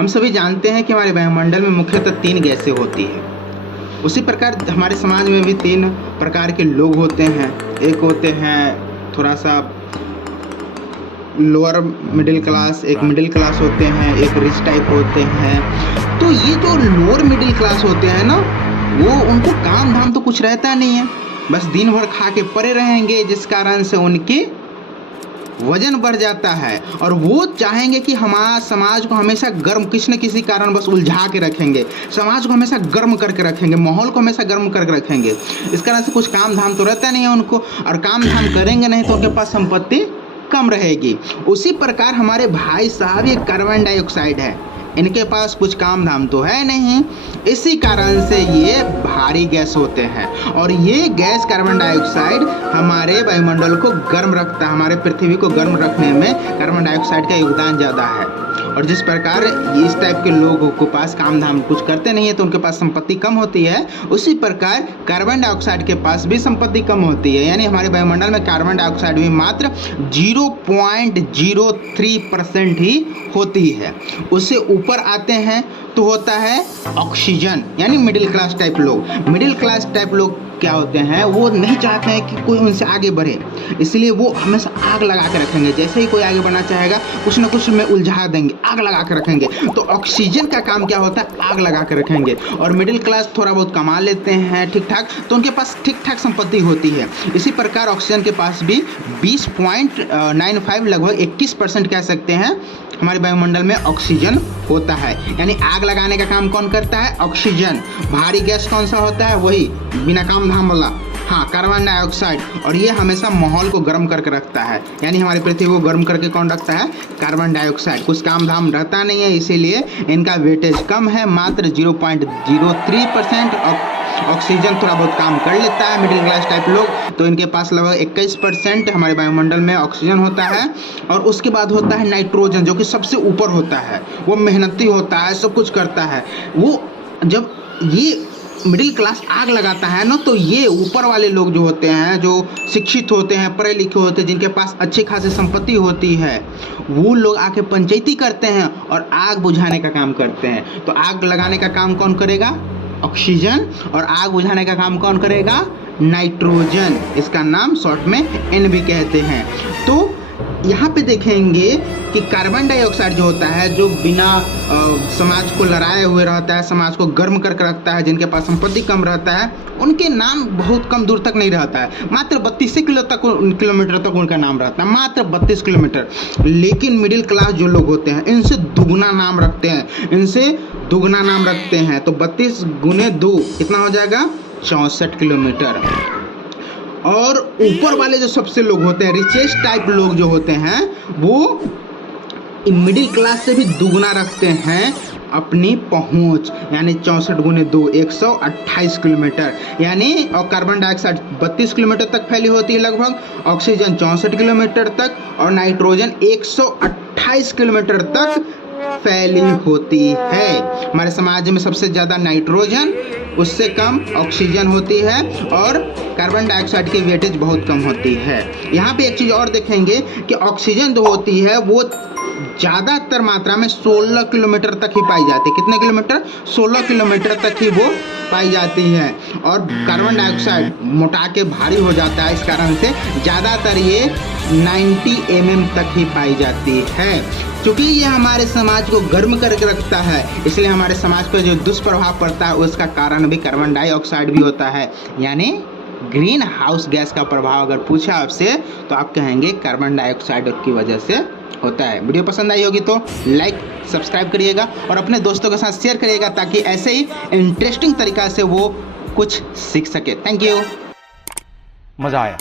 हम सभी जानते हैं कि हमारे वायुमंडल में मुख्यतः 3 गैसें होती हैं। उसी प्रकार हमारे समाज में भी 3 प्रकार के लोग होते हैं। एक होते हैं थोड़ा सा लोअर मिडिल क्लास, एक मिडिल क्लास होते हैं, एक रिच टाइप होते हैं। तो ये जो लोअर मिडिल क्लास होते हैं ना, वो उनको काम धाम तो कुछ रहता नहीं है, बस दिन भर खा के पड़े रहेंगे, जिस कारण से उनके वजन बढ़ जाता है। और वो चाहेंगे कि हमारा समाज को हमेशा गर्म किसी न किसी कारण बस उलझा के रखेंगे, समाज को हमेशा गर्म करके रखेंगे, माहौल को हमेशा गर्म करके रखेंगे। इस कारण से कुछ काम धाम तो रहता नहीं है उनको, और काम धाम करेंगे नहीं तो उनके पास संपत्ति कम रहेगी। उसी प्रकार हमारे भाई साहब ये कार्बन डाइऑक्साइड है, इनके पास कुछ काम धाम तो है नहीं, इसी कारण से ये भारी गैस होते हैं। और ये गैस कार्बन डाइऑक्साइड हमारे वायुमंडल को गर्म रखता है, हमारे पृथ्वी को गर्म रखने में कार्बन डाइऑक्साइड का योगदान ज़्यादा है। और जिस प्रकार इस टाइप के लोगों के पास काम धाम कुछ करते नहीं है तो उनके पास संपत्ति कम होती है, उसी प्रकार कार्बन डाइऑक्साइड के पास भी संपत्ति कम होती है। यानी हमारे वायुमंडल में कार्बन डाइऑक्साइड भी मात्र 0.03% ही होती है। उससे ऊपर आते हैं तो होता है ऑक्सीजन, यानी मिडिल क्लास टाइप लोग। मिडिल क्लास टाइप लोग क्या होते हैं, वो नहीं चाहते हैं कि कोई उनसे आगे बढ़े, इसलिए वो हमेशा आग लगा के रखेंगे। जैसे ही कोई आगे बढ़ना चाहेगा कुछ ना कुछ में उलझा देंगे, आग लगा के रखेंगे। तो ऑक्सीजन का काम क्या होता है, आग लगा के रखेंगे। और मिडिल क्लास थोड़ा बहुत कमा लेते हैं ठीक ठाक, तो उनके पास ठीक ठाक संपत्ति होती है। इसी प्रकार ऑक्सीजन के पास भी 20.95 लगभग 21% कह सकते हैं हमारे वायुमंडल में ऑक्सीजन होता है। यानी आग लगाने का काम कौन करता है, ऑक्सीजन। भारी गैस कौन सा होता है, वही बिना काम धाम वाला, हाँ, कार्बन डाइऑक्साइड। और ये हमेशा माहौल को गर्म करके रखता है, यानी हमारी पृथ्वी को गर्म करके कौन रखता है, कार्बन डाइऑक्साइड। कुछ काम धाम रहता नहीं है, इसीलिए इनका वेटेज कम है, मात्र 0.03%। ऑक्सीजन थोड़ा बहुत काम कर लेता है मिडिल क्लास टाइप लोग, तो इनके पास लगभग 21% हमारे वायुमंडल में ऑक्सीजन होता है। और उसके बाद होता है नाइट्रोजन, जो कि सबसे ऊपर होता है। वो मेहनती होता है, सब कुछ करता है। वो जब ये मिडिल क्लास आग लगाता है ना, तो ये ऊपर वाले लोग जो होते हैं, जो शिक्षित होते हैं, पढ़े लिखे होते हैं, जिनके पास अच्छी खासी संपत्ति होती है, वो लोग आके पंचायती करते हैं और आग बुझाने का काम करते हैं। तो आग लगाने का काम कौन करेगा, ऑक्सीजन। और आग बुझाने का काम कौन करेगा, नाइट्रोजन। इसका नाम शॉर्ट में N भी कहते हैं। तो यहाँ पे देखेंगे कि कार्बन डाइऑक्साइड जो होता है, जो बिना समाज को लड़ाए हुए रहता है, समाज को गर्म करके रखता है, जिनके पास संपत्ति कम रहता है, उनके नाम बहुत कम दूर तक नहीं रहता है। मात्र 32 किलोमीटर तक उनका नाम रहता है, मात्र 32 किलोमीटर। लेकिन मिडिल क्लास जो लोग होते हैं, इनसे दुगना नाम रखते हैं, तो 32 गुने 2 कितना हो जाएगा, 64 किलोमीटर। और ऊपर वाले जो सबसे लोग होते हैं, रिचेस्ट टाइप लोग जो होते हैं, वो मिडिल क्लास से भी दुगना रखते हैं अपनी पहुंच, यानी 64 गुने 2 128 किलोमीटर। यानी और कार्बन डाइऑक्साइड 32 किलोमीटर तक फैली होती है लगभग, ऑक्सीजन 64 किलोमीटर तक, और नाइट्रोजन 128 किलोमीटर तक फैली होती है। हमारे समाज में सबसे ज़्यादा नाइट्रोजन, उससे कम ऑक्सीजन होती है, और कार्बन डाइऑक्साइड की वेटेज बहुत कम होती है। यहाँ पे एक चीज़ और देखेंगे कि ऑक्सीजन जो होती है वो ज़्यादातर मात्रा में 16 किलोमीटर तक ही पाई जाती है। कितने किलोमीटर, 16 किलोमीटर तक ही वो पाई जाती है। और कार्बन डाइऑक्साइड मोटा के भारी हो जाता है, इस कारण से ज़्यादातर ये 90 mm तक ही पाई जाती है। क्योंकि ये हमारे समाज को गर्म करके रखता है, इसलिए हमारे समाज पर जो दुष्प्रभाव पड़ता है उसका कारण भी कार्बन डाइऑक्साइड भी होता है। यानी ग्रीन हाउस गैस का प्रभाव अगर पूछा आपसे तो आप कहेंगे कार्बन डाइऑक्साइड की वजह से होता है। वीडियो पसंद आई होगी तो लाइक सब्सक्राइब करिएगा और अपने दोस्तों के साथ शेयर करिएगा, ताकि ऐसे ही इंटरेस्टिंग तरीका से वो कुछ सीख सके। थैंक यू, मज़ा आया।